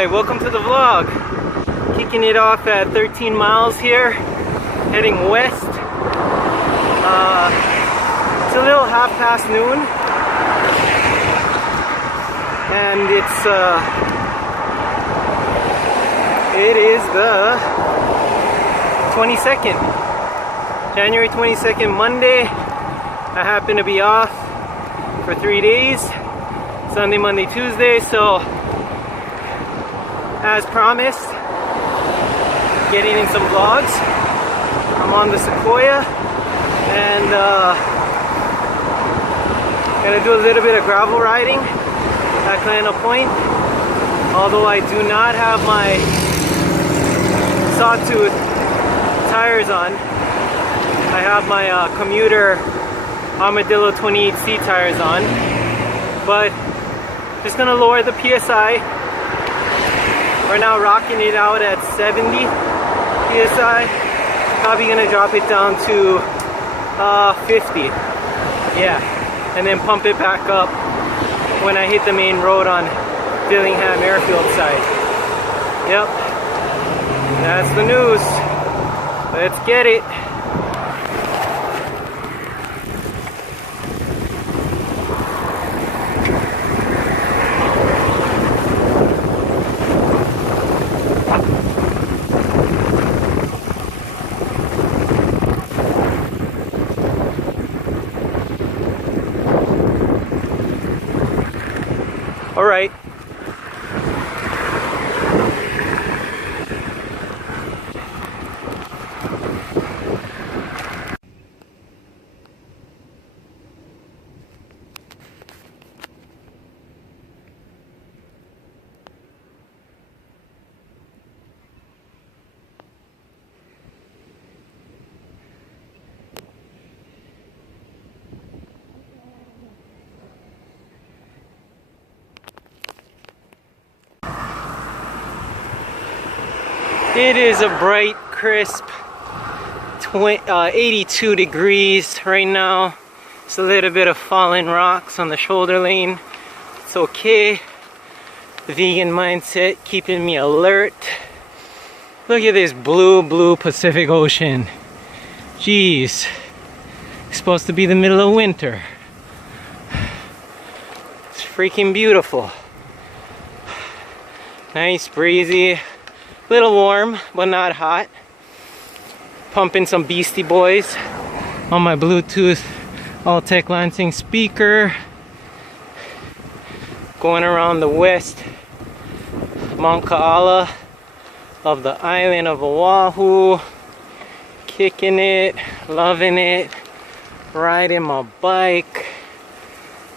Alright, welcome to the vlog. Kicking it off at 13 miles here, heading west. It's a little half past noon, and it is the 22nd, January 22nd, Monday. I happen to be off for 3 days, Sunday, Monday, Tuesday, so as promised, getting in some vlogs. I'm on the Sequoia and gonna do a little bit of gravel riding at Kalena Point. Although I do not have my sawtooth tires on, I have my commuter Armadillo 28C tires on, but just gonna lower the PSI. We're now rocking it out at 70 PSI. Probably gonna drop it down to 50. Yeah, and then pump it back up when I hit the main road on Dillingham Airfield side. Yep, that's the news. Let's get it. All right. It is a bright, crisp 82 degrees right now. It's a little bit of fallen rocks on the shoulder lane. It's okay. The vegan mindset keeping me alert. Look at this blue Pacific Ocean. Jeez. It's supposed to be the middle of winter. It's freaking beautiful. Nice, breezy. Little warm, but not hot. Pumping some Beastie Boys on my Bluetooth Altec Lansing speaker. Going around the west Mount Kaala of the island of Oahu. Kicking it, loving it. Riding my bike.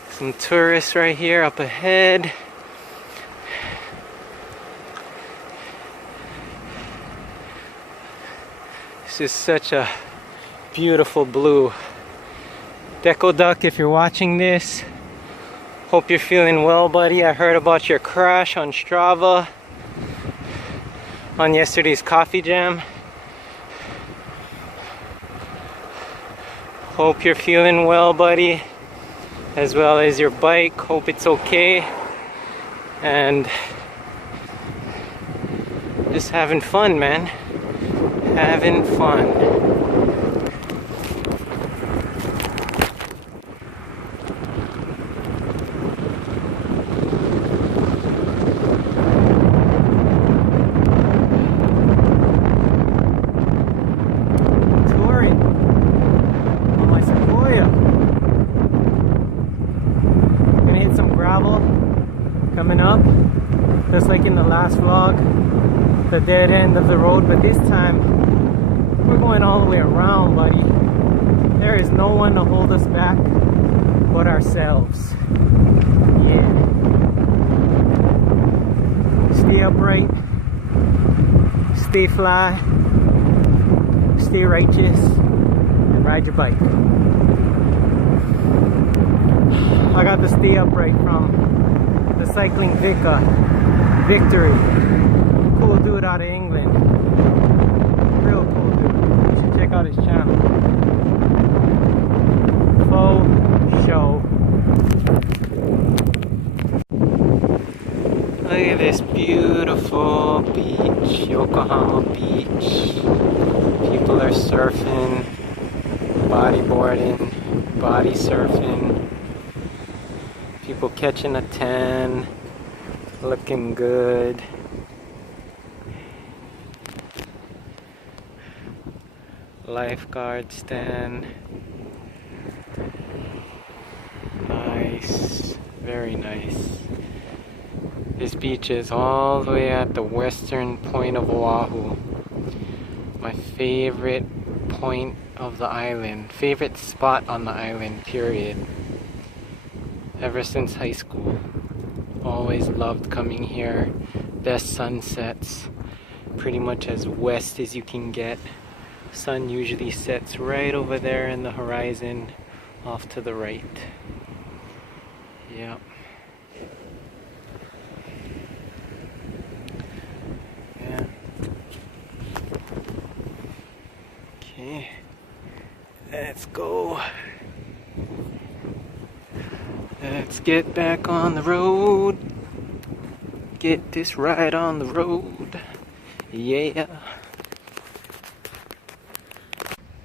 Some tourists right here up ahead. This is such a beautiful blue. Deco Duck, if you're watching this, hope you're feeling well, buddy. I heard about your crash on Strava on yesterday's coffee jam. Hope you're feeling well, buddy, as well as your bike. Hope it's okay. And just having fun, man. Having fun. Touring on my Sequoia. Gonna hit some gravel coming up, just like in the last vlog. The dead end of the road, but this time we're going all the way around, buddy. There is no one to hold us back but ourselves. Yeah. Stay upright, stay fly, stay righteous, and ride your bike. I got the stay upright from the Cycling Victory. Cool dude out of England. Real cool dude. You should check out his channel. Faux show. Look at this beautiful beach, Yokohama Beach. People are surfing, bodyboarding, body surfing. People catching a tan, looking good. Lifeguard stand. Nice, very nice. This beach is all the way at the western point of Oahu. My favorite point of the island, favorite spot on the island, period. Ever since high school. Always loved coming here. Best sunsets, pretty much as west as you can get. Sun usually sets right over there in the horizon, off to the right. Yep. Yeah. Okay. Let's go. Let's get back on the road. Get this ride on the road. Yeah.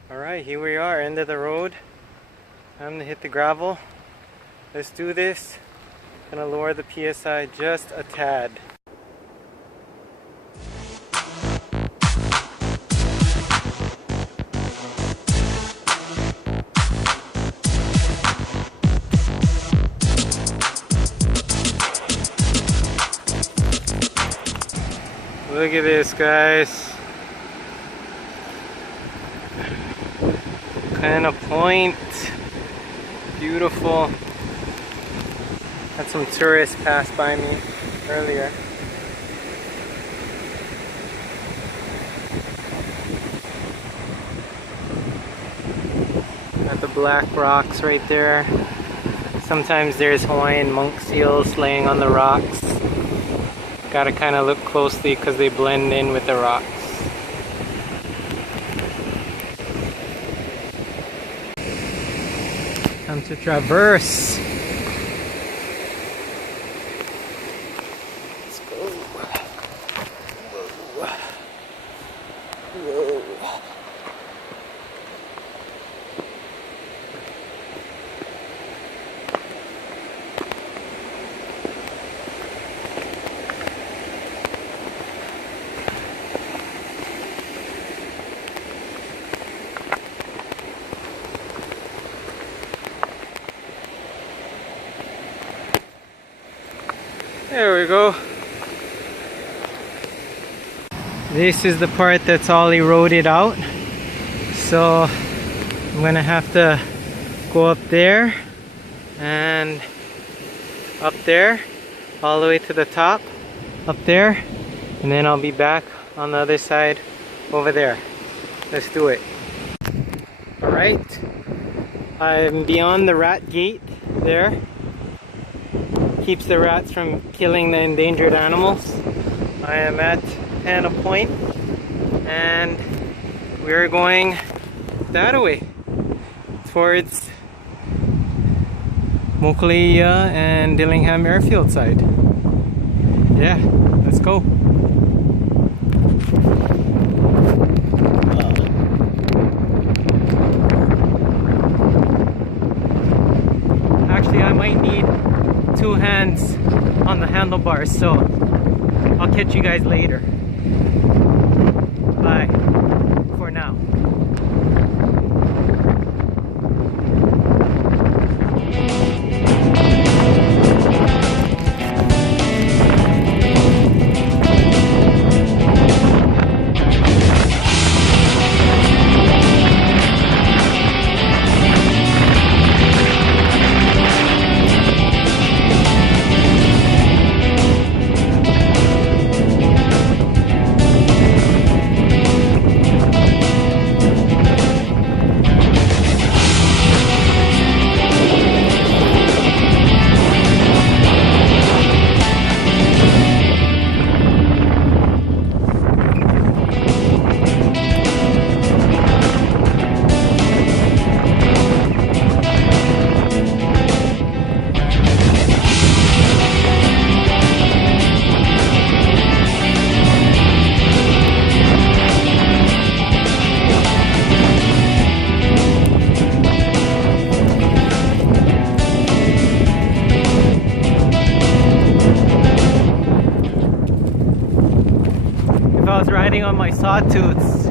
Alright, here we are, end of the road. Time to hit the gravel. Let's do this. Gonna lower the PSI just a tad. Look at this, guys. Kind of point. Beautiful. Had some tourists pass by me earlier. Got the black rocks right there. Sometimes there's Hawaiian monk seals laying on the rocks. Gotta kind of look closely because they blend in with the rocks. Time to traverse. Let's go. Whoa. Whoa. There we go. This is the part that's all eroded out. So I'm gonna have to go up there and up there, all the way to the top, up there, and then I'll be back on the other side over there. Let's do it. Alright, I'm beyond the rat gate there. Keeps the rats from killing the endangered animals. I am at Hannah Point and we're going that way towards Mokuleia and Dillingham Airfield side. Yeah, let's go. Actually, I might need 2 hands on the handlebars, so I'll catch you guys later. Bye for now. on my sawtooths,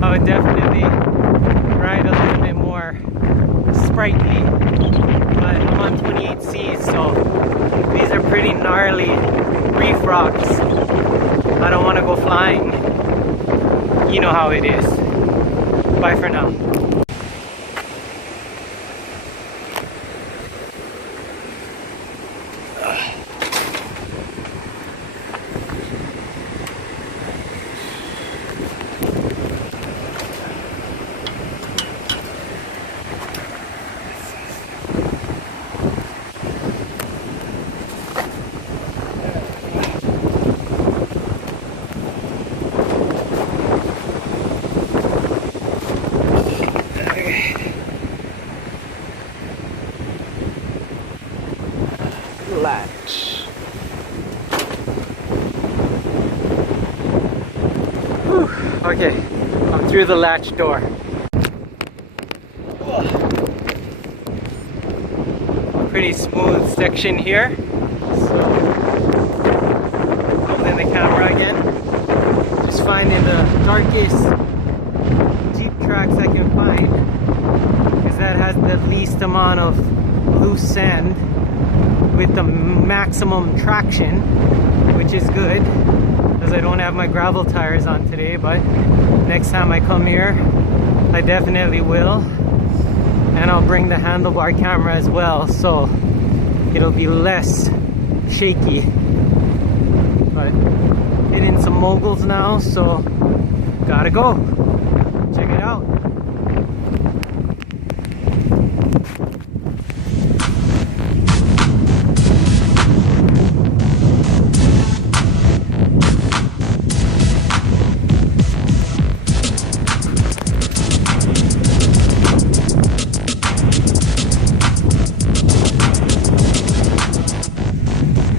I would definitely ride a little bit more sprightly. But I'm on 28Cs, so these are pretty gnarly reef rocks. I don't want to go flying. You know how it is. Bye for now. Latch. Whew. Okay, I'm through the latch door. Pretty smooth section here. So, holding the camera again. Just finding the darkest Jeep tracks I can find, because that has the least amount of loose sand with the maximum traction, which is good because I don't have my gravel tires on today, but next time I come here I definitely will, and I'll bring the handlebar camera as well, so it'll be less shaky. But hitting some moguls now, so gotta go check it out.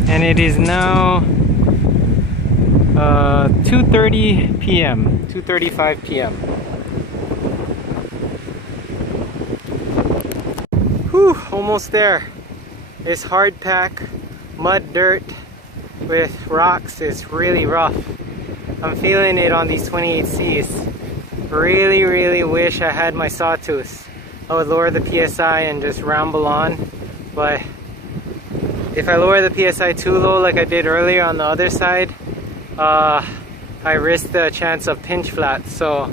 And it is now 2:30 p.m. 2:35 p.m. Whew, almost there. This hard pack mud dirt with rocks is really rough. I'm feeling it on these 28Cs. Really wish I had my sawtooth. I would lower the PSI and just ramble on, but if I lower the PSI too low like I did earlier on the other side, I risk the chance of pinch flat, so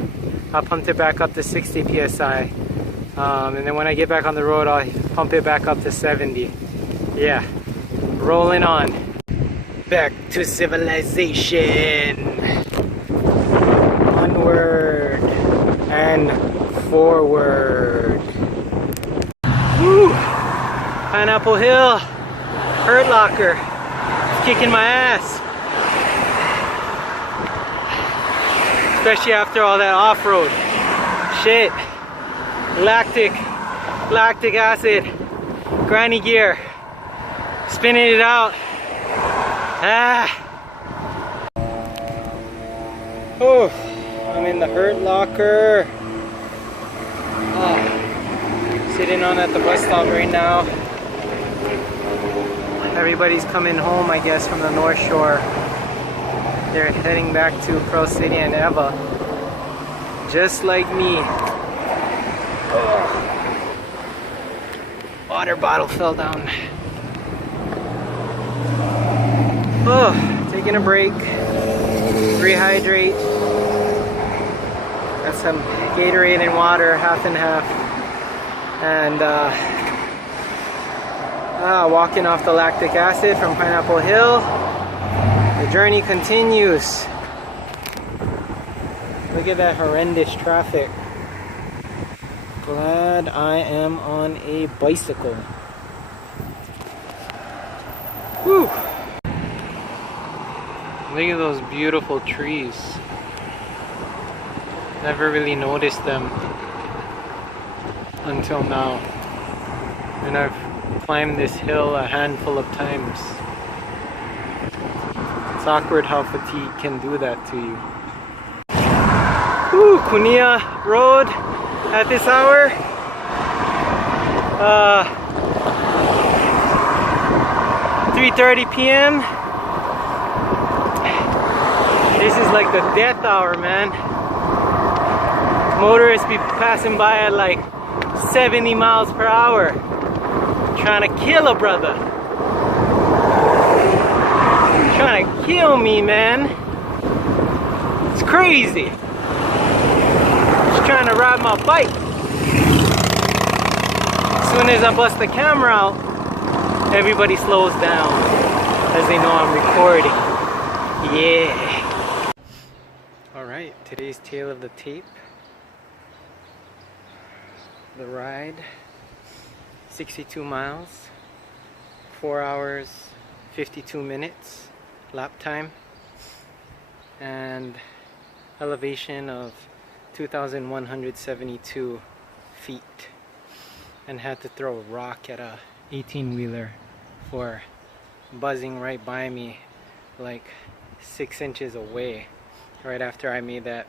I pumped it back up to 60 PSI. And then when I get back on the road, I'll pump it back up to 70. Yeah, rolling on. Back to civilization. Onward and forward. Woo! Pineapple Hill. Hurt locker. It's kicking my ass. Especially after all that off-road. Shit. Lactic acid. Granny gear. Spinning it out. Ah. Oh, I'm in the hurt locker. Oh. Sitting on at the bus stop right now. Everybody's coming home, I guess, from the North Shore. They're heading back to Pearl City and Eva. Just like me. Oh. Water bottle fell down. Oh, taking a break. Rehydrate. Got some Gatorade and water, half and half. And walking off the lactic acid from Pineapple Hill. The journey continues. Look at that horrendous traffic. Glad I am on a bicycle. Whew. Look at those beautiful trees. Never really noticed them until now. And I've climbed this hill a handful of times. It's awkward how fatigue can do that to you. Woo, Kunia Road at this hour. 3:30 p.m. This is like the death hour, man. Motorists be passing by at like 70 miles per hour, trying to kill a brother. Trying to kill me, man. It's crazy. Just trying to ride my bike. As soon as I bust the camera out, everybody slows down as they know I'm recording. Yeah. Alright, today's tale of the tape. The ride, 62 miles, 4 hours, 52 minutes lap time, and elevation of 2,172 feet, and had to throw a rock at a 18-wheeler for buzzing right by me like 6 inches away. Right after I made that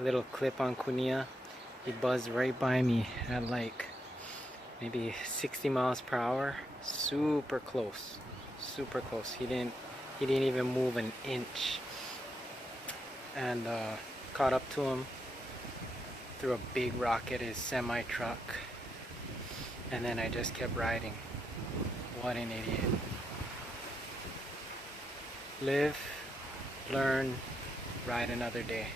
little clip on Kunia, he buzzed right by me at like maybe 60 miles per hour. Super close, super close. He didn't even move an inch. And caught up to him, threw a big rock at his semi truck, and then I just kept riding. What an idiot. Live, learn, ride another day.